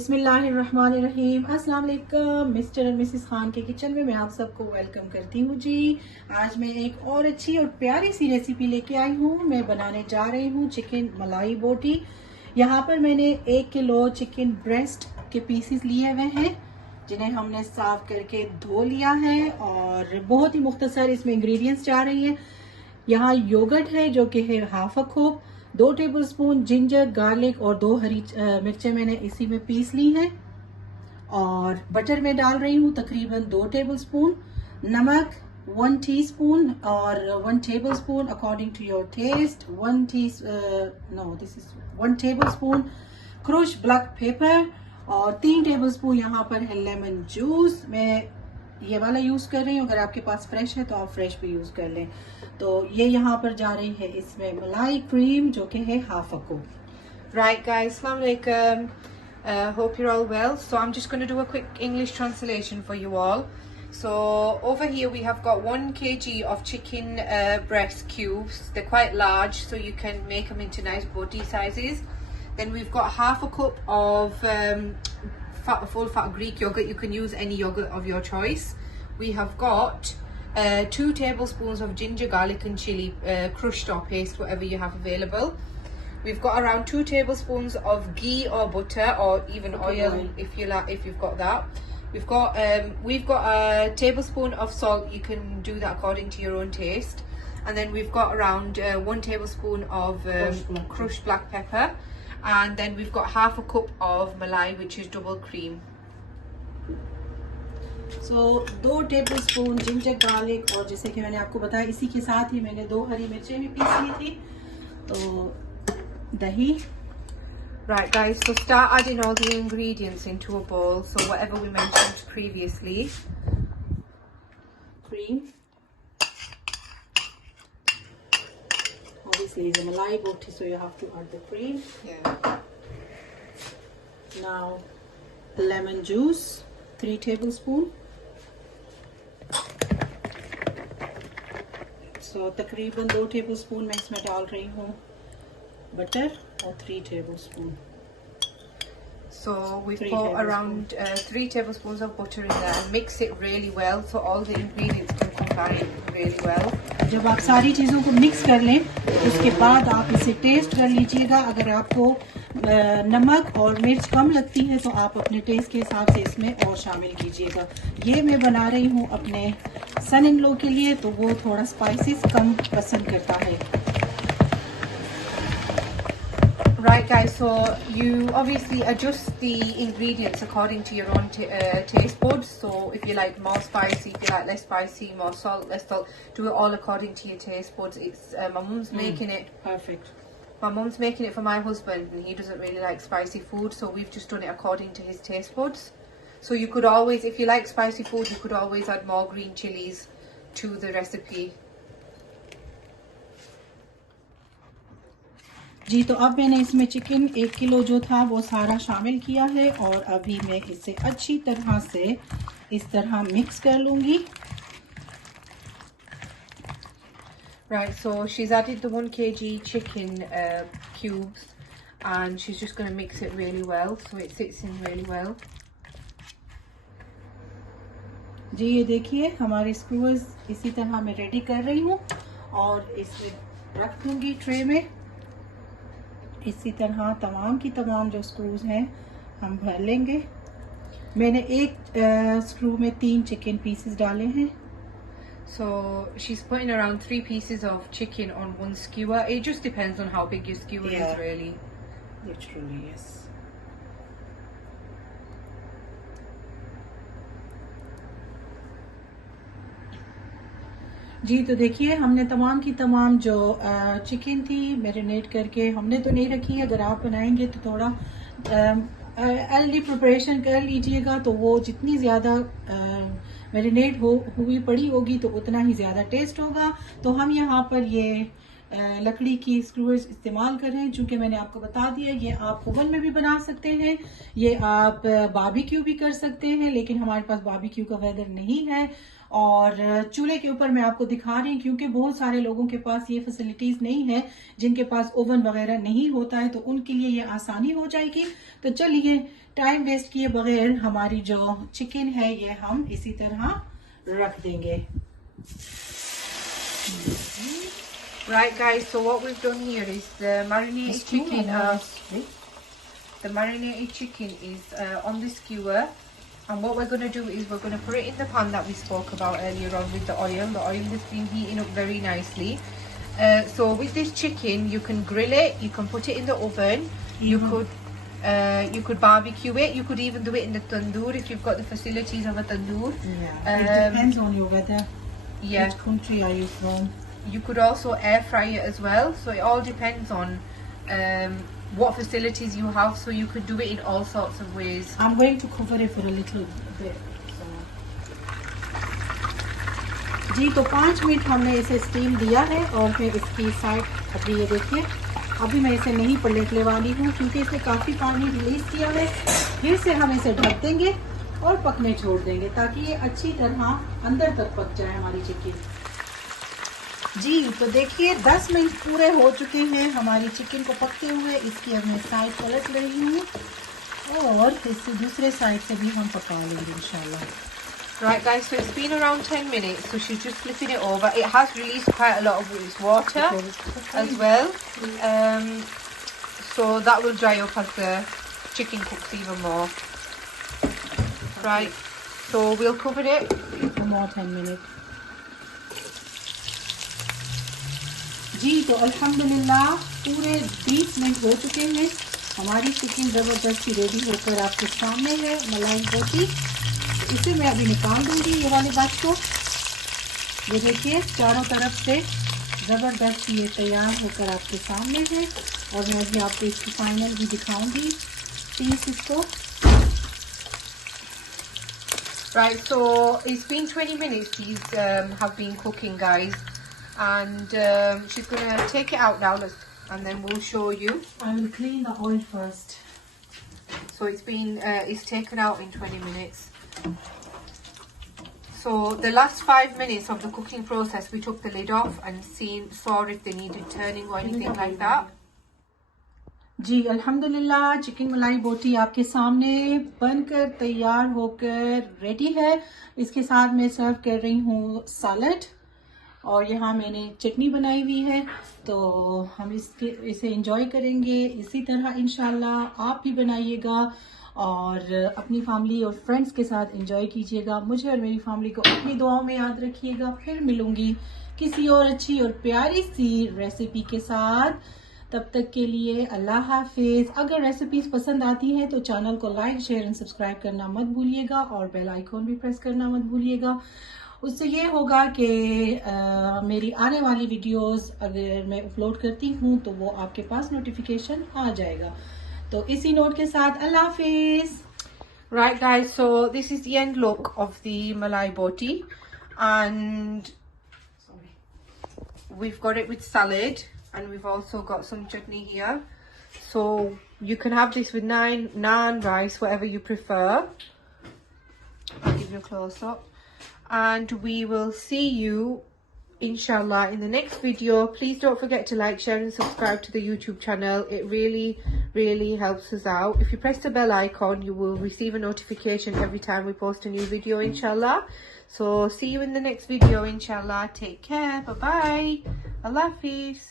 बिस्मिल्लाहिर्रहमानिर्रहीम। अस्सलाम वालेकुम। मिस्टर और मिसेस खान के किचन में मैं आप सबको वेलकम करती हूँ जी। आज मैं एक और अच्छी और प्यारी सी रेसिपी लेके आई हूँ। मैं बनाने जा रही हूँ चिकन मलाई बोटी। यहाँ पर मैंने 1 किलो चिकन ब्रेस्ट के पीसेस लिए हुए हैं, जिन्हें हमने साफ करके धो लिया है। और बहुत ही मुख्तसर इसमें इंग्रेडिएंट्स जा रही हैं। यहाँ योगर्ट है जो कि है half a cup, 2 tablespoon ginger garlic और 2 हरी मिर्चें मैंने इसी में पीस ली हैं। और बटर में डाल रही हूँ तकरीबन 2 टेबलस्पून, नमक 1 टीस्पून और 1 tablespoon according to your taste, 1 tablespoon crush black pepper और 3 टेबलस्पून यहाँ पर है लेमन जूस। मैं ये वाला यूज कर रही हूँ, अगर आपके पास फ्रेश है तो आप फ्रेश भी यूज कर लें। तो ये यहाँ पर जा रही है इसमें मलाई क्रीम जो कि है half a cup. Right guys, Assalamu alaikum. Hope you're all well. So I'm just going to do a quick English translation for you all. So over here we have got 1 kg of chicken breast cubes. They're quite large, so you can make them into nice body sizes. Then we've got half a cup of full fat Greek yogurt. You can use any yogurt of your choice. We have got 2 tablespoons of ginger, garlic and chili, crushed or paste, whatever you have available. We've got around 2 tablespoons of ghee or butter or even oil if you like, if you've got that. We've got a tablespoon of salt. You can do that according to your own taste. And then we've got around 1 tablespoon of crushed black pepper. And then we've got half a cup of malai, which is double cream. So 2 tablespoon ginger garlic और जैसे कि मैंने आपको बताया इसी के साथ ही मैंने 2 हरी मिर्चें भी पीस ली थी। तो दही। Right guys, so start adding all the ingredients into a bowl. So whatever we mentioned previously. Cream. Obviously it's a malai boti, so you have to add the cream. Yeah. Now lemon juice, 3 tablespoon. So तकरीबन 2 tablespoon मैं इसमें डाल रही हूँ butter और 3 tablespoon. So we've put around 3 tablespoons of butter in there and mix it really well so all the ingredients can combine really well. जब आप सारी चीज़ों को मिक्स कर लें उसके बाद आप इसे टेस्ट कर लीजिएगा। अगर आपको नमक और मिर्च कम लगती है तो आप अपने टेस्ट के हिसाब से इसमें और शामिल कीजिएगा। ये मैं बना रही हूँ अपने सन इन लॉ के लिए, तो वो थोड़ा स्पाइसेस कम पसंद करता है। Right guys, so you obviously adjust the ingredients according to your own taste buds. So if you like more spicy, if you like less spicy, more salt, less salt, do it all according to your taste buds. It's my mum's making it. Perfect. My mum's making it for my husband and he doesn't really like spicy food, so we've just done it according to his taste buds. So you could always, if you like spicy food, you could always add more green chilies to the recipe. जी, तो अब मैंने इसमें chicken 1 kilo जो था वो सारा शामिल किया है और अभी मैं इसे अच्छी तरह से इस तरह मिक्स कर लूँगी। Right, so she's added the 1 kg chicken cubes and she's just going to mix it really well so it sits in really well. जी, ये देखिए हमारे स्क्रूज इसी तरह मैं रेडी कर रही हूँ और इसे रख दूँगी ट्रे में। इसी तरह तमाम की तमाम जो स्क्रूज हैं हम भर लेंगे। मैंने एक स्क्रू में 3 चिकन पीसेस डाले हैं। So she's putting around 3 pieces of chicken on 1 skewer. It just depends on how big your skewer is really. Literally, yes. जी, तो देखिए हमने तमाम की तमाम जो चिकन थी मैरिनेट करके हमने तो नहीं रखी। अगर आप बनाएंगे तो थोड़ा अर्ली प्रिपरेशन कर लीजिएगा, तो वो जितनी ज़्यादा मैरिनेट हुई पड़ी होगी तो उतना ही ज़्यादा टेस्ट होगा। तो हम यहाँ पर ये लकड़ी की स्क्रूज इस्तेमाल करें। चूंकि मैंने आपको बता दिया, ये आप ओवन में भी बना सकते हैं, ये आप बारबेक्यू भी कर सकते हैं, लेकिन हमारे पास बारबेक्यू का वेदर नहीं है। और चूल्हे के ऊपर मैं आपको दिखा रही हूँ, क्योंकि बहुत सारे लोगों के पास ये फैसिलिटीज नहीं है, जिनके पास ओवन वगैरह नहीं होता है, तो उनके लिए ये आसानी हो जाएगी। तो चलिए टाइम वेस्ट किए बगैर हमारी जो चिकन है ये हम इसी तरह रख देंगे। Right guys, so what we've done here is the marinated chicken. The marinated chicken is on the skewer, and what we're going to do is we're going to put it in the pan that we spoke about earlier on with the oil. The oil has been heating up very nicely. So with this chicken, you can grill it, you can put it in the oven, you could barbecue it, you could even do it in the tandoor if you've got the facilities of a tandoor. Yeah, it depends on your weather. Yeah. Which country are you from? You could also air fry it as well, so it all depends on what facilities you have, so you could do it in all sorts of ways. I'm going to cover it for a little bit. जी, तो 5 minute हमने इसे steam दिया है और फिर इसकी side, अभी ये देखिए, अभी मैं इसे नहीं पलटने वाली हूँ क्योंकि इसने काफ़ी पानी रिलीज किया है। फिर से हम इसे ढक देंगे और पकने छोड़ देंगे ताकि ये अच्छी तरह अंदर तक पक जाए हमारी चिकन। जी, तो देखिए 10 मिनट पूरे हो चुके हैं हमारी चिकन को पकते हुए। इसकी अब मैं साइड पलट रही हूँ और इससे दूसरे साइड से भी हम पका लेंगे इंशाल्लाह। Right guys, so it's been around 10 minutes, so she's just flipping it over. It has released quite a lot of its water as well, so that will dry up as the chicken cooks even more. Right, so we'll cover it for more 10 minutes. जी, तो अल्हम्दुलिल्लाह पूरे 20 minute हो चुके हैं, हमारी chicken ज़बरदस्ती ready होकर आपके सामने है, मलाई बोटी। इसे मैं अभी निकाल दूंगी ये वाले बात को। ये देखिए चारों तरफ से ज़बरदस्त ये तैयार होकर आपके सामने है और मैं अभी आपको इसकी फाइनल भी दिखाऊंगी पीस इसको। Right, so it's been 20 minutes these have been cooking guys, and she's gonna take it out now, and then we'll show you. I will clean the oil first. So it's taken out in 20 minutes. So the last 5 minutes of the cooking process, we took the lid off and saw if they needed turning or anything like that. जी, अल्हम्दुलिल्लाह chicken मलाई बोटी आपके सामने बनकर तैयार होकर ready है। इसके साथ मैं सर्व कर रही हूँ सैलड और यहाँ मैंने चटनी बनाई हुई है, तो हम इसे एंजॉय करेंगे। इसी तरह इंशाल्लाह आप भी बनाइएगा और अपनी फैमिली और फ्रेंड्स के साथ एंजॉय कीजिएगा। मुझे और मेरी फैमिली को अपनी दुआओं में याद रखिएगा। फिर मिलूंगी किसी और अच्छी और प्यारी सी रेसिपी के साथ। तब तक के लिए अल्लाह हाफिज। अगर रेसिपीज पसंद आती हैं तो चैनल को लाइक, शेयर एंड सब्सक्राइब करना मत भूलिएगा और बेल आइकॉन भी प्रेस करना मत भूलिएगा। उससे ये होगा कि मेरी आने वाली वीडियोस अगर मैं अपलोड करती हूँ तो वो आपके पास नोटिफिकेशन आ जाएगा। तो इसी नोट के साथ अल्लाह हाफिज। Right guys, so this is the end look of the Malai Boti, and we've got it with salad, and we've also got some chutney here. So you can have this with naan, rice, whatever you prefer. I'll give you a close up, and we will see you inshallah in the next video. Please don't forget to like, share and subscribe to the YouTube channel. It really helps us out. If you press the bell icon, you will receive a notification every time we post a new video inshallah. So see you in the next video inshallah. Take care. Bye bye. Allah Hafiz.